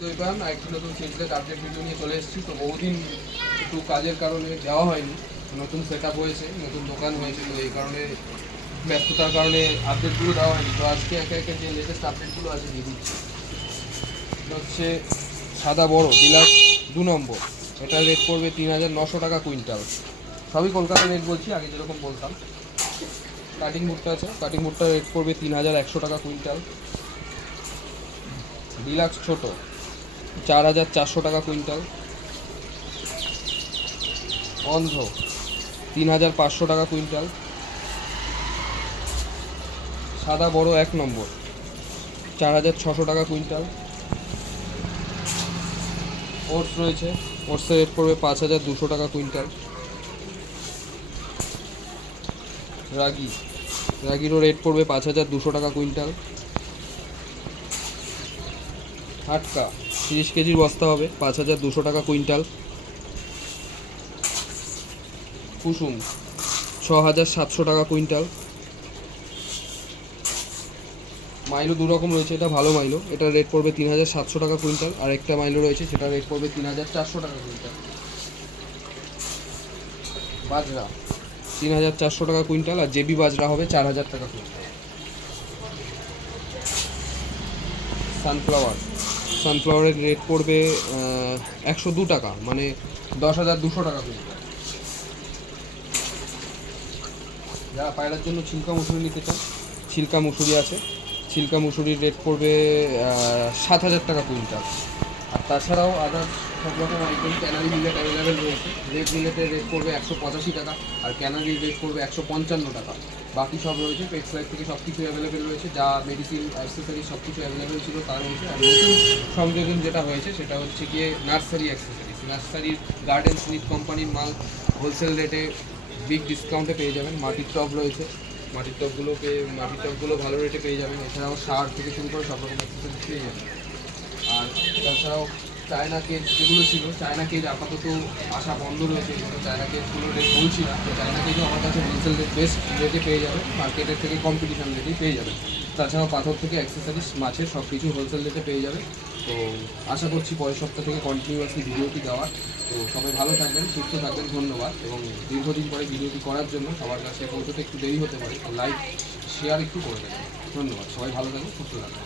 দইপান একটু নতুন সিলসেট update video নিয়ে চলে এসেছি। তো বহুদিন একটু কাজের কারণে যাওয়া হয়নি, নতুন সেট আপ হয়েছে, নতুন দোকান হয়েছে, তো এই কারণে ব্যস্ততার কারণে আপডেটগুলো দেওয়া হয়নি। তো আজকে একে একে যে লেটেস্ট আপডেটগুলো আছে দিয়ে দিচ্ছি। এটা হচ্ছে সাদা বড় ডিলাক্স 2 নম্বর, এটার রেট পড়বে 3,900 টাকা কুইন্টাল। সবই কলকাতা রেট বলছি, আগে যেরকম বলতাম। কাটিং ভুট্টা আছে, কাটিং ভুট্টার রেট পড়বে 3,100 টাকা কুইন্টাল। ডিলাক্স ছোট 4,400 টাকা কুইন্টাল। অন্ধ্র 3,500 টাকা কুইন্টাল। সাদা বড় 1 নম্বর 4,600 টাকা কুইন্টাল। ওটস রয়েছে, ওটসের রেট পড়বে 5,200 টাকা কুইন্টাল। রাগিরও রেট পড়বে 5,200 টাকা কুইন্টাল। হাটকা 30 কেজির বস্তা হবে, 5,200 টাকা কুইন্টাল। কুসুম 6,700 টাকা কুইন্টাল। মাইলো দু রকম রয়েছে, এটা ভালো মাইলো, এটার রেট পড়বে 3,700 টাকা কুইন্টাল। আর একটা মাইলো রয়েছে, সেটার রেট পড়বে 3,400 টাকা কুইন্টাল। বাজরা 3,400 টাকা কুইন্টাল, আর জেবি বাজরা হবে 4,000 টাকা কুইন্টাল। সানফ্লাওয়ারের রেট পড়বে 102 টাকা, মানে 10,200 টাকা কুইন্টাল। যারা পায়রার জন্য ছিলকা মুসুরি নিতে চান, ছিলকা মুসুরি আছে, ছিলকা মুসুরির রেট পড়বে 7,000 টাকা কুইন্টাল। আর তাছাড়াও আদার্স সব রকম আইটেম ক্যানারি মিলেট অ্যাভেলেবেল রয়েছে। রেড মিলেটের রেট পড়বে 185 টাকা, আর ক্যানারির রেট পড়বে 155 টাকা। বাকি সব রয়েছে, পেক্সলাইট থেকে সব কিছু অ্যাভেলেবেল রয়েছে, যা মেডিসিন অ্যাক্সেসরি সব কিছু অ্যাভেলেবেল ছিল তা রয়েছে। আর নতুন সংযোজন যেটা হয়েছে সেটা হচ্ছে গিয়ে নার্সারি অ্যাক্সেসরিজ। নার্সারির গার্ডেন স্মিথ কোম্পানির মাল হোলসেল রেটে বিগ ডিসকাউন্টে পেয়ে যাবেন। মাটির টব রয়েছে, মাটির টবগুলো ভালো রেটে পেয়ে যাবেন। এছাড়াও সার থেকে শুরু করে সব রকম অ্যাক্সেসরিজ পেয়ে যাবেন। আর তাছাড়াও চায়না কেজ যেগুলো ছিল, চায়না কেজ আপাতত আসা বন্ধ রয়েছে, কিন্তু চায়না কেজগুলোর রেট বলছি না, তো চায়না কেজও আমার কাছে হোলসেল রেট বেস্ট রেটে পেয়ে যাবেন, মার্কেটের থেকে কম্পিটিশন রেটেই পেয়ে যাবেন। তাছাড়াও পাথর থেকে অ্যাক্সেসরিজ, মাছের সব কিছু হোলসেল রেটে পেয়ে যাবেন। তো আশা করছি পরের সপ্তাহ থেকে কন্টিনিউয়াসলি ভিডিওটি দেওয়ার। তো সবাই ভালো থাকবেন, সুস্থ থাকবেন, ধন্যবাদ। এবং দীর্ঘদিন পরে ভিডিওটি করার জন্য সবার কাছে পৌঁছতে একটু দেরি হতে পারে, তো লাইক শেয়ার একটু করে দেবেন। ধন্যবাদ, সবাই ভালো থাকবেন, সুস্থ থাকবেন।